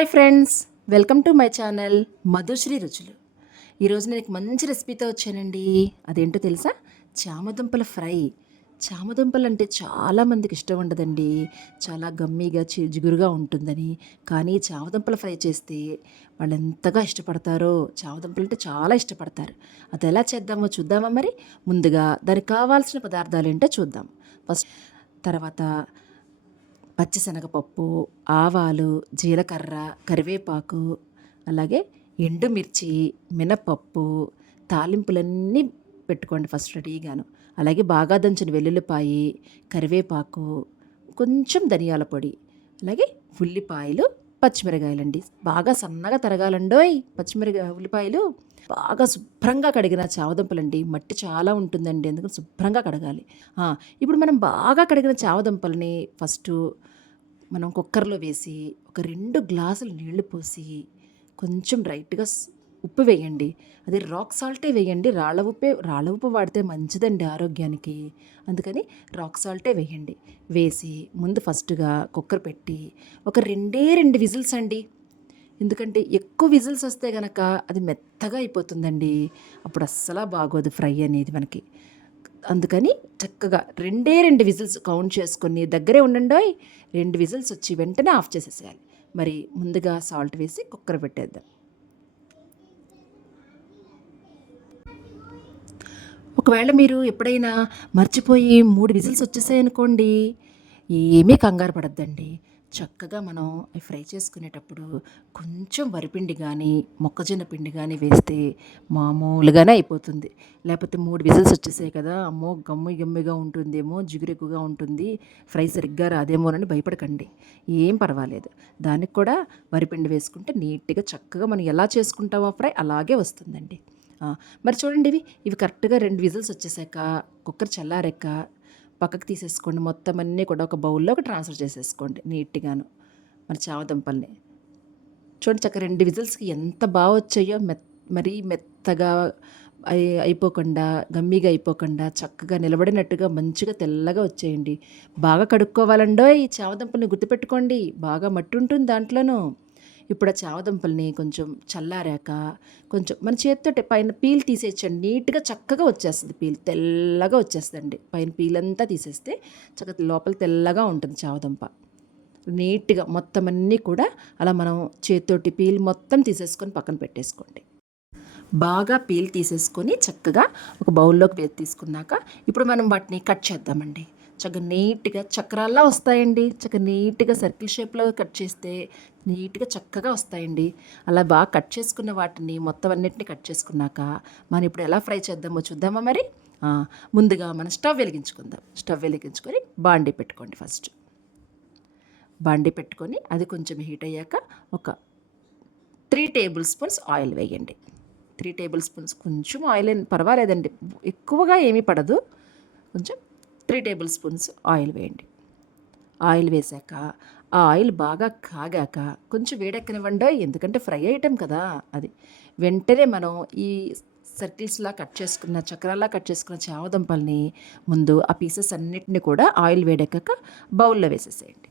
Hi friends, welcome to my channel Madhushri రుచులు. ఈరోజు నేను మంచి రెసిపీతో వచ్చానండి. అదేంటో తెలుసా? చామదుంపల ఫ్రై. చామదుంపలు అంటే చాలామందికి ఇష్టం ఉండదండి. చాలా గమ్మీగా జిగురుగా ఉంటుందని. కానీ చామదుంపల ఫ్రై చేస్తే వాళ్ళు ఎంతగా ఇష్టపడతారో. చామదుంపలు అంటే చాలా ఇష్టపడతారు. అది ఎలా చేద్దామో చూద్దామా మరి? ముందుగా దానికి కావాల్సిన పదార్థాలు ఏంటో చూద్దాం. తర్వాత పచ్చిశనగపప్పు, ఆవాలు, జీలకర్ర, కరివేపాకు, అలాగే ఎండుమిర్చి, మినపప్పు, తాలింపులన్నీ పెట్టుకోండి ఫస్ట్ రెడీగాను. అలాగే బాగా దంచిన వెల్లుల్లిపాయి, కరివేపాకు, కొంచెం ధనియాల పొడి, అలాగే ఉల్లిపాయలు, పచ్చిమిరకాయలండి. బాగా సన్నగా తరగాలండోయ్ ఉల్లిపాయలు. బాగా శుభ్రంగా కడిగిన చామదుంపలండి. మట్టి చాలా ఉంటుందండి, అందుకని శుభ్రంగా కడగాలి. ఇప్పుడు మనం బాగా కడిగిన చామదుంపలని ఫస్ట్ మనం కుక్కర్లో వేసి ఒక 2 గ్లాసులు నీళ్లు పోసి కొంచెం లైట్గా ఉప్పు వేయండి. అది రాక్ సాల్టే వేయండి. రాళ్ళ ఉప్పు వాడితే మంచిదండి ఆరోగ్యానికి. అందుకని రాక్ సాల్టే వేయండి. వేసి ముందు ఫస్ట్గా కుక్కర్ పెట్టి ఒక 2 విజిల్స్ అండి. ఎందుకంటే ఎక్కువ విజిల్స్ వస్తే గనక అది మెత్తగా అయిపోతుందండి. అప్పుడు అస్సలు బాగోదు ఫ్రై అనేది మనకి. అందుకని చక్కగా 2 విజిల్స్ కౌంట్ చేసుకొని దగ్గరే ఉండండి. 2 విజిల్స్ వచ్చి వెంటనే ఆఫ్ చేసేసేయాలి. మరి ముందుగా సాల్ట్ వేసి కుక్కర్ పెట్టేద్దాం. ఒకవేళ మీరు ఎప్పుడైనా మర్చిపోయి 3 విజిల్స్ వచ్చేసాయనుకోండి, ఏమీ కంగారు పడద్దండి. చక్కగా మనం ఫ్రై చేసుకునేటప్పుడు కొంచెం వరిపిండి కానీ మొక్కజొన్న పిండి కానీ వేస్తే మామూలుగానే అయిపోతుంది. లేకపోతే 3 విజిల్స్ వచ్చేసాయి కదా, అమ్మో గమ్మిగా ఉంటుందేమో, జిగురు ఎక్కువగా ఉంటుంది, ఫ్రై సరిగ్గా రాదేమోనని భయపడకండి. ఏం పర్వాలేదు. దానికి కూడా వరిపిండి వేసుకుంటే నీట్గా చక్కగా మనం ఎలా చేసుకుంటామో ఫ్రై అలాగే వస్తుందండి. మరి చూడండి, ఇవి కరెక్ట్గా 2 విజిల్స్ వచ్చేసాక కుక్కర్ చల్లారాక పక్కకు తీసేసుకోండి. మొత్తం అన్నీ కూడా ఒక బౌల్లోకి ట్రాన్స్ఫర్ చేసేసుకోండి నీట్గాను. మన చామదుంపల్ని చూడండి, చక్కగా 2 విజిల్స్కి ఎంత బాగా వచ్చాయో. మరీ మెత్తగా అయిపోకుండా, గమ్మిగా అయిపోకుండా చక్కగా నిలబడినట్టుగా మంచిగా తెల్లగా వచ్చేయండి. బాగా కడుక్కోవాలండో ఈ చామదుంపల్ని, గుర్తుపెట్టుకోండి. బాగా మట్టి ఉంటుంది దాంట్లోనూ. ఇప్పుడు ఆ చామదుంపల్ని కొంచెం చల్లారాక కొంచెం మన చేతితో పైన పీల్ తీసేయచ్చండి. నీట్గా చక్కగా వచ్చేస్తుంది. పీల్ తెల్లగా వచ్చేస్తుందండి. పైన పీల్ అంతా తీసేస్తే చక్కగా లోపల తెల్లగా ఉంటుంది చామదుంప. నీట్గా మొత్తం అన్నీ కూడా అలా మనం చేతితోటి పీల్ మొత్తం తీసేసుకొని పక్కన పెట్టేసుకోండి. బాగా పీల్ తీసేసుకొని చక్కగా ఒక బౌల్లోకి తీసుకున్నాక ఇప్పుడు మనం వాటిని కట్ చేద్దామండి. చక్కగా నీట్గా చక్రాల్లా వస్తాయండి. చక్కగా నీట్గా సర్కిల్ షేప్లో కట్ చేస్తే నీట్గా చక్కగా వస్తాయండి. అలా బాగా కట్ చేసుకున్న వాటిని మొత్తం అన్నిటిని కట్ చేసుకున్నాక మనం ఇప్పుడు ఎలా ఫ్రై చేద్దామో చూద్దామా మరి? ముందుగా మనం స్టవ్ వెలిగించుకుందాం. స్టవ్ వెలిగించుకొని బాండీ పెట్టుకోండి. ఫస్ట్ బాండీ పెట్టుకొని అది కొంచెం హీట్ అయ్యాక ఒక 3 టేబుల్ స్పూన్స్ ఆయిల్ వేయండి. 3 టేబుల్ స్పూన్స్, కొంచెం ఆయిల్ పర్వాలేదండి, ఎక్కువగా ఏమీ పడదు. కొంచెం 3 టేబుల్ స్పూన్స్ ఆయిల్ వేయండి. ఆయిల్ వేసాక ఆ ఆయిల్ బాగా కాగాక కొంచెం వేడెక్కనివ్వండి. ఎందుకంటే ఫ్రై ఐటెం కదా అది. వెంటనే మనం ఈ సర్కిల్స్లా కట్ చేసుకున్న, చక్రాల్లా కట్ చేసుకున్న చామదుంపల్ని ముందు ఆ పీసెస్ అన్నిటిని కూడా ఆయిల్ వేడెక్కాక బౌల్లో వేసేసేయండి.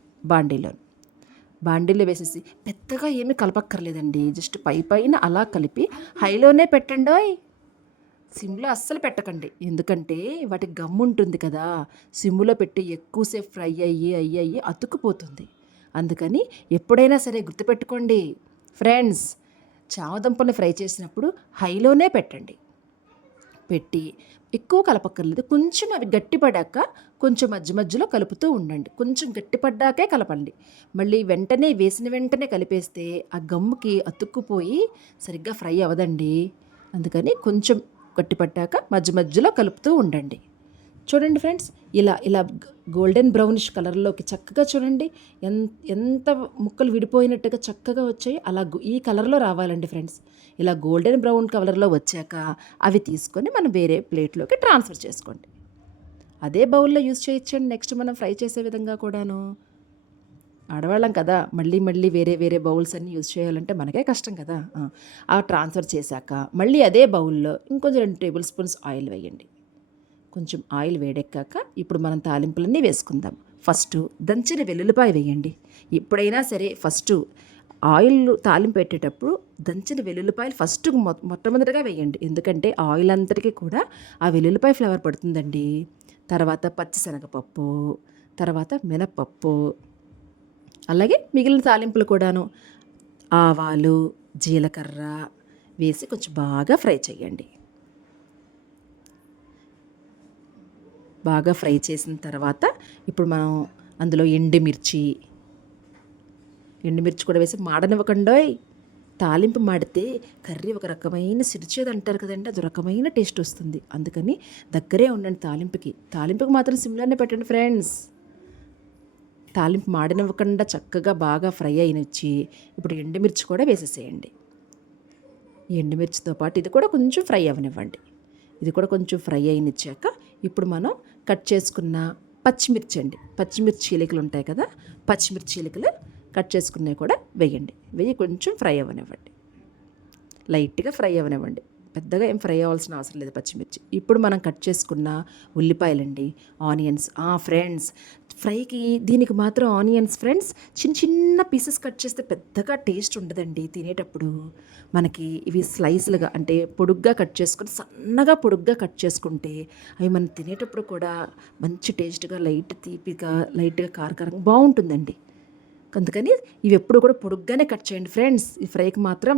బాండీలో వేసేసి పెద్దగా ఏమీ కలపక్కర్లేదండి. జస్ట్ పైన అలా కలిపి హైలోనే పెట్టండి. సిమ్లో అస్సలు పెట్టకండి. ఎందుకంటే వాటికి గమ్ము ఉంటుంది కదా, సిమ్లో పెట్టి ఎక్కువసేపు ఫ్రై అయ్యి అతుక్కుపోతుంది. అందుకని ఎప్పుడైనా సరే గుర్తుపెట్టుకోండి ఫ్రెండ్స్, చామదుంపని ఫ్రై చేసినప్పుడు హైలోనే పెట్టండి. పెట్టి ఎక్కువ కలపక్కర్లేదు. కొంచెం అవి గట్టిపడాక కొంచెం మధ్యలో కలుపుతూ ఉండండి. కొంచెం గట్టిపడ్డాకే కలపండి. మళ్ళీ వేసిన వెంటనే కలిపేస్తే ఆ గమ్ముకి అతుక్కుపోయి సరిగ్గా ఫ్రై అవ్వదండి. అందుకని కొంచెం గట్టిపడ్డాక మధ్యలో కలుపుతూ ఉండండి. చూడండి ఫ్రెండ్స్, ఇలా గోల్డెన్ బ్రౌనిష్ కలర్లోకి చక్కగా చూడండి ఎంత ముక్కలు విడిపోయినట్టుగా చక్కగా వచ్చాయి. అలా ఈ కలర్లో రావాలండి ఫ్రెండ్స్. ఇలా గోల్డెన్ బ్రౌన్ కలర్లో వచ్చాక అవి తీసుకొని మనం వేరే ప్లేట్లోకి ట్రాన్స్ఫర్ చేసుకోండి. అదే బౌల్లో యూజ్ చేయొచ్చండి నెక్స్ట్ మనం ఫ్రై చేసే విధంగా కూడాను. ఆడవాళ్ళం కదా, మళ్ళీ వేరే బౌల్స్ అన్నీ యూజ్ చేయాలంటే మనకే కష్టం కదా. ఆ ట్రాన్స్ఫర్ చేశాక మళ్ళీ అదే బౌల్లో ఇంకొంచెం 2 టేబుల్ స్పూన్స్ ఆయిల్ వేయండి. కొంచెం ఆయిల్ వేడెక్కాక ఇప్పుడు మనం తాలింపులన్నీ వేసుకుందాం. ఫస్ట్ దంచిన వెల్లుల్లిపాయ వేయండి. ఎప్పుడైనా సరే ఫస్ట్ ఆయిల్ తాలింపు పెట్టేటప్పుడు దంచిన వెల్లుల్లిపాయలు ఫస్ట్ మొట్టమొదటిగా వేయండి. ఎందుకంటే ఆయిల్ అంతటికీ కూడా ఆ వెల్లుల్లిపాయ ఫ్లేవర్ పడుతుందండి. తర్వాత పచ్చిశనగపప్పు, తర్వాత మినప్పప్పు, అలాగే మిగిలిన తాలింపులు కూడాను ఆవాలు, జీలకర్ర వేసి కొంచెం బాగా ఫ్రై చేయండి. బాగా ఫ్రై చేసిన తర్వాత ఇప్పుడు మనం అందులో ఎండుమిర్చి కూడా వేసి మాడనివ్వకండోయ్. తాలింపు మాడితే కర్రీ ఒక రకమైన సిరిచేది అంటారు కదండి, అది రకమైన టేస్ట్ వస్తుంది. అందుకని దగ్గరే ఉండండి తాలింపుకి మాత్రం సిమ్లోనే పెట్టండి ఫ్రెండ్స్. తాలింపు మాడనివ్వకుండా చక్కగా బాగా ఫ్రై అయినొచ్చి ఇప్పుడు ఎండుమిర్చి కూడా వేసేసేయండి. ఎండుమిర్చితో పాటు ఇది కూడా కొంచెం ఫ్రై అవనివ్వండి. ఇది కూడా కొంచెం ఫ్రై అయినిచ్చాక ఇప్పుడు మనం కట్ చేసుకున్న పచ్చిమిర్చి చీలికలు ఉంటాయి కదా, పచ్చిమిర్చి చీలికలు కట్ చేసుకున్నవి కూడా వేయి కొంచెం ఫ్రై అవ్వనివ్వండి. లైట్గా ఫ్రై అవ్వనివ్వండి, పెద్దగా ఏం ఫ్రై అవ్వాల్సిన అవసరం లేదు పచ్చిమిర్చి. ఇప్పుడు మనం కట్ చేసుకున్న ఉల్లిపాయలండి, ఆనియన్స్. ఫ్రెండ్స్, ఫ్రైకి దీనికి మాత్రం ఆనియన్స్ ఫ్రెండ్స్ చిన్న చిన్న పీసెస్ కట్ చేస్తే పెద్దగా టేస్ట్ ఉండదండి తినేటప్పుడు. మనకి ఇవి స్లైస్లుగా అంటే పొడుగ్గా కట్ చేసుకుని సన్నగా పొడుగ్గా కట్ చేసుకుంటే అవి మనం తినేటప్పుడు కూడా మంచి టేస్ట్గా లైట్ తీపిగా లైట్గా కారకారంగా బాగుంటుందండి. అందుకని ఇవి ఎప్పుడు కూడా పొడుగ్గానే కట్ చేయండి ఫ్రెండ్స్. ఈ ఫ్రైకి మాత్రం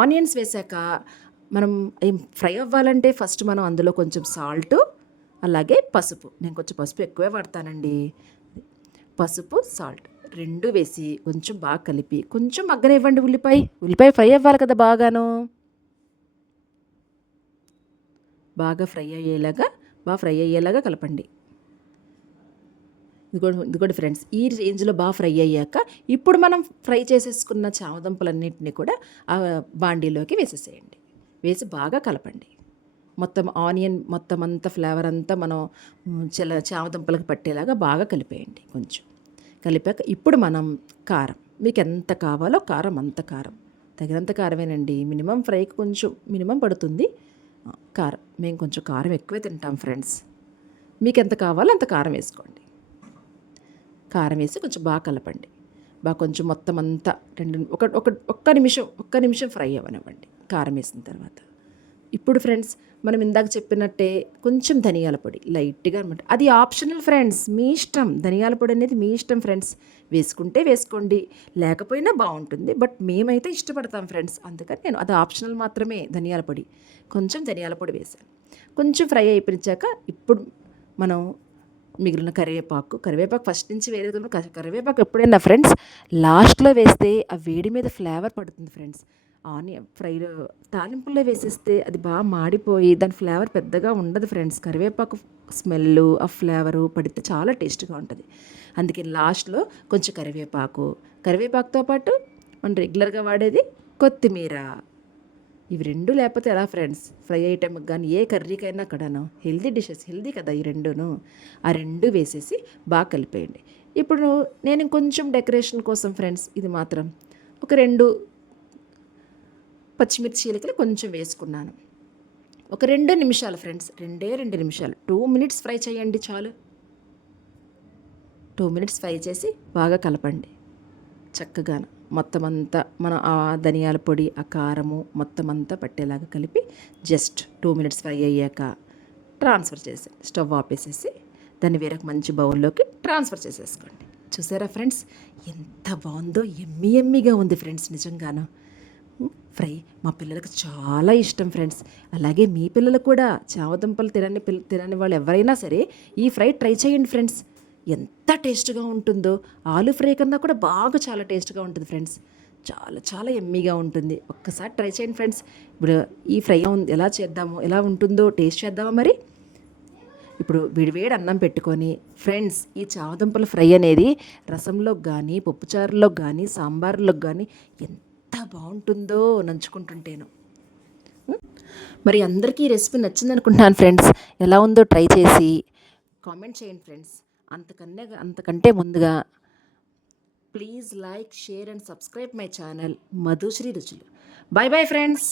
ఆనియన్స్ వేసాక మనం ఫ్రై అవ్వాలంటే ఫస్ట్ మనం అందులో కొంచెం సాల్టు, అలాగే పసుపు, నేను కొంచెం పసుపు ఎక్కువే వాడతానండి. పసుపు, సాల్ట్ రెండు వేసి కొంచెం బాగా కలిపి కొంచెం మగ్గనివ్వండి. ఉల్లిపాయ ఫ్రై అవ్వాలి కదా, బాగా ఫ్రై అయ్యేలాగా కలపండి. ఇదిగోండి ఫ్రెండ్స్, ఈ రేంజ్లో బాగా ఫ్రై అయ్యాక ఇప్పుడు మనం ఫ్రై చేసేసుకున్న చామదుంపలన్నింటినీ కూడా ఆ బాండీలోకి వేసేసేయండి. వేసి బాగా కలపండి. మొత్తం ఆనియన్ మొత్తం అంతా ఫ్లేవర్ అంతా మనం చామదుంపలకు పట్టేలాగా బాగా కలిపేయండి. కొంచెం కలిపాక ఇప్పుడు మనం కారం, మీకు ఎంత కావాలో కారం అంత కారం, తగినంత కారమేనండి. ఫ్రైకి కొంచెం మినిమం పడుతుంది కారం. మేము కొంచెం కారం ఎక్కువే తింటాం ఫ్రెండ్స్. మీకు ఎంత కావాలో అంత కారం వేసుకోండి. కారం వేసి కొంచెం బాగా కలపండి. కొంచెం మొత్తం అంతా ఒక్క నిమిషం ఫ్రై అవ్వనివ్వండి కారం వేసిన తర్వాత. ఇప్పుడు ఫ్రెండ్స్ మనం ఇందాక చెప్పినట్టే కొంచెం ధనియాల పొడి లైట్గా అనమాట, అది ఆప్షనల్ ఫ్రెండ్స్, మీ ఇష్టం. ధనియాల పొడి అనేది మీ ఇష్టం ఫ్రెండ్స్, వేసుకుంటే వేసుకోండి, లేకపోయినా బాగుంటుంది. బట్ మేమైతే ఇష్టపడతాం ఫ్రెండ్స్, అందుకని అది ఆప్షనల్ మాత్రమే. కొంచెం ధనియాల పొడి వేసాను. కొంచెం ఫ్రై అయిపోయించాక ఇప్పుడు మనం మిగిలిన కరివేపాకు ఫస్ట్ నుంచి వేరే కరివేపాకు ఎప్పుడైనా ఫ్రెండ్స్ లాస్ట్లో వేస్తే ఆ వేడి మీద ఫ్లేవర్ పడుతుంది ఫ్రెండ్స్. ఆనియన్ ఫ్రైలో తాలింపుల్లో వేసేస్తే అది బాగా మాడిపోయి దాని ఫ్లేవర్ పెద్దగా ఉండదు ఫ్రెండ్స్. కరివేపాకు స్మెల్ ఆ ఫ్లేవరు పడితే చాలా టేస్ట్గా ఉంటుంది. అందుకే లాస్ట్లో కొంచెం కరివేపాకుతో పాటు మనం రెగ్యులర్గా వాడేది కొత్తిమీర. ఇవి రెండు లేకపోతే ఎలా ఫ్రెండ్స్? ఫ్రై ఐటెంకి కానీ ఏ కర్రీకైనా కూడాను హెల్దీ కదా ఈ రెండును. ఆ రెండు వేసేసి బాగా కలిపేయండి. ఇప్పుడు నేను కొంచెం డెకరేషన్ కోసం ఫ్రెండ్స్ ఇది మాత్రం ఒక 2 పచ్చిమిర్చి చీలికలు కొంచెం వేసుకున్నాను. ఒక 2 నిమిషాలు ఫ్రెండ్స్, 2 నిమిషాలు, 2 మినిట్స్ ఫ్రై చేయండి చాలు. 2 మినిట్స్ ఫ్రై చేసి బాగా కలపండి చక్కగా. మొత్తం అంతా మనం ఆ ధనియాల పొడి ఆ కారము మొత్తం అంతా పట్టేలాగా కలిపి జస్ట్ 2 మినిట్స్ ఫ్రై అయ్యాక ట్రాన్స్ఫర్ చేసి స్టవ్ ఆపేసేసి దాన్ని వేరొక మంచి బౌల్లోకి ట్రాన్స్ఫర్ చేసేసుకోండి. చూసారా ఫ్రెండ్స్ ఎంత బాగుందో, ఎమ్మీగా ఉంది ఫ్రెండ్స్ నిజంగాను. ఫ్రై మా పిల్లలకు చాలా ఇష్టం ఫ్రెండ్స్. అలాగే మీ పిల్లలు కూడా చామదుంపలు తినని వాళ్ళు ఎవరైనా సరే ఈ ఫ్రై ట్రై చేయండి ఫ్రెండ్స్. ఎంత టేస్ట్గా ఉంటుందో, ఆలు ఫ్రై కన్నా కూడా చాలా టేస్ట్గా ఉంటుంది ఫ్రెండ్స్. చాలా ఎమ్మీగా ఉంటుంది. ఒక్కసారి ట్రై చేయండి ఫ్రెండ్స్. ఇప్పుడు ఈ ఫ్రై ఎలా ఉంటుందో టేస్ట్ చేద్దామా మరి. ఇప్పుడు వేడి అన్నం పెట్టుకొని ఫ్రెండ్స్ ఈ చామదుంపల ఫ్రై అనేది రసంలోకి కానీ పప్పుచారులోకి కానీ సాంబార్లోకి కానీ ఎంత బాగుంటుందో నంచుకుంటుంటేను. మరి అందరికీ ఈ రెసిపీ నచ్చింది అనుకుంటున్నాను ఫ్రెండ్స్. ఎలా ఉందో ట్రై చేసి కామెంట్ చేయండి ఫ్రెండ్స్. అంతకంటే ముందుగా please like, share and subscribe my channel Madhushri రుచులు. Bye friends.